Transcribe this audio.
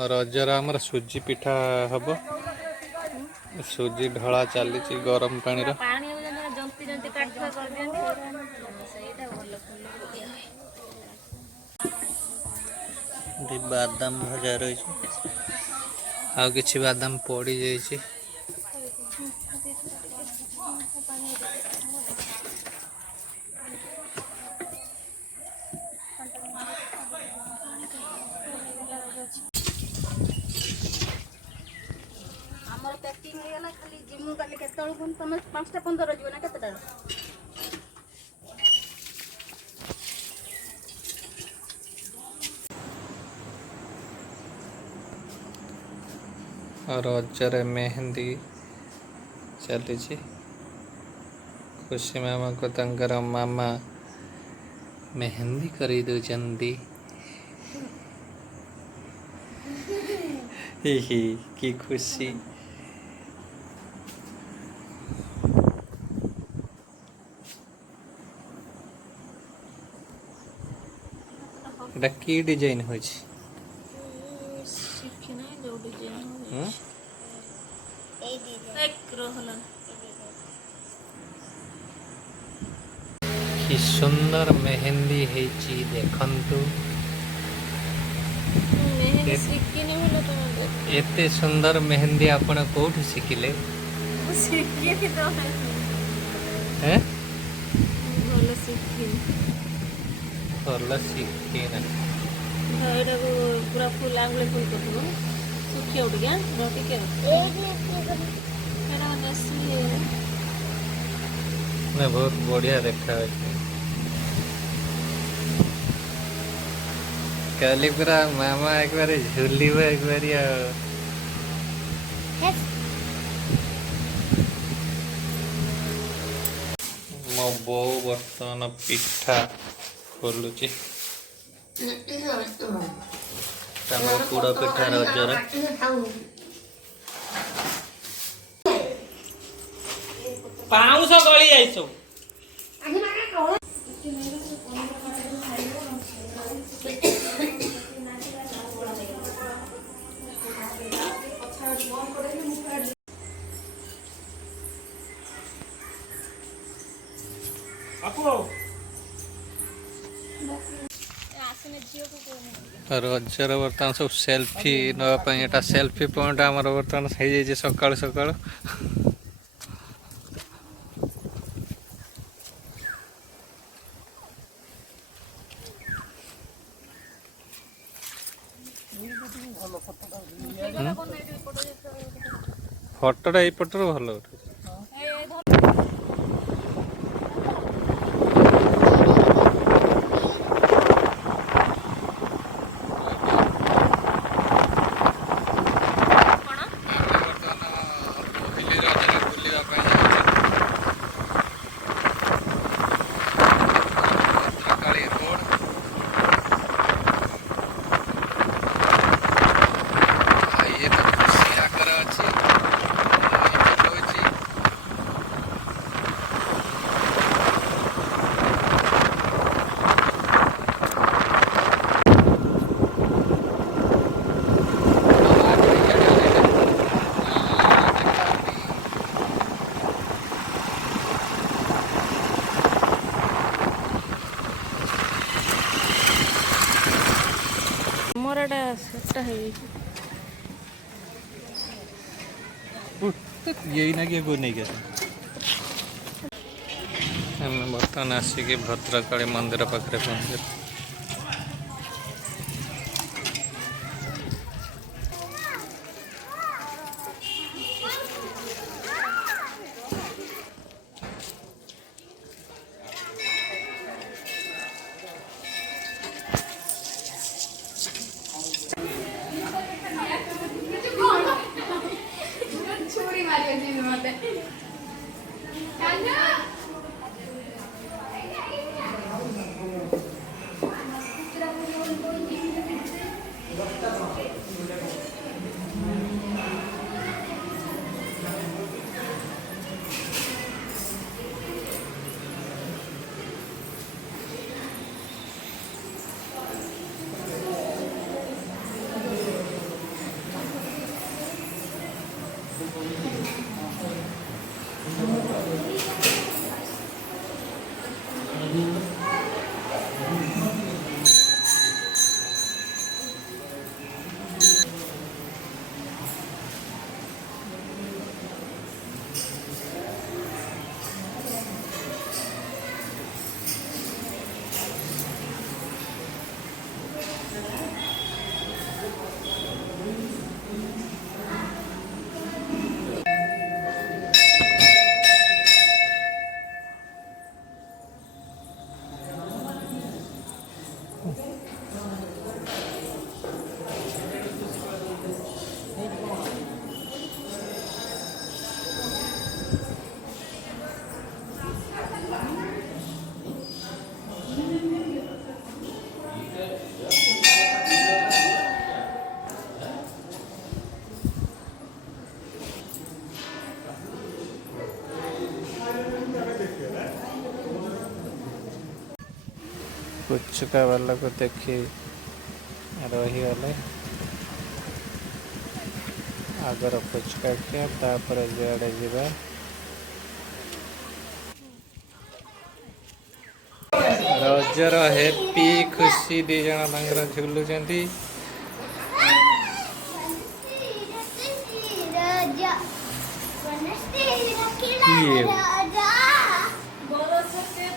Roger आमर सुजी पिठा हम सुजी ढला चली गरम पानी बादाम भजा रही आ कि बादाम पड़ी जाइए तुम 5:15 जीव ना केतटा रजर मेहंदी चली खुशी मामा को तंकर मामा मेहंदी कर दौरान की खुशी की डिजाइन हो कि सुंदर मेहंदी देखंतु एते सुंदर मेहंदी आपण कोठी शिखिले भल शिखी ना पूरा फुल आंगुले फुल कर सुखी उठिया बहुत बढ़िया देखा कल पूरा मामा एक बार झूल एक बार मो बो बर्तमान पिठा खोलुची पोड़ पिठा रजर पाउस गली जाइसो रजर बर्तमान सब सेल्फी नापी सेल्फी पॉइंट आम बर्तमान हो सका सका फटोटा यपटर भल उठे यही ना कि नहीं क्या बर्तमान आसिक भद्रकाली मंदिर पाखे पहुंचे पुचुका वाला को देखी रही गले आगर पुचुका किया तापर जुआड़े जीवा रजर हैप्पी खुशी दी जण तांकर झुलुचंती बोलो सत्य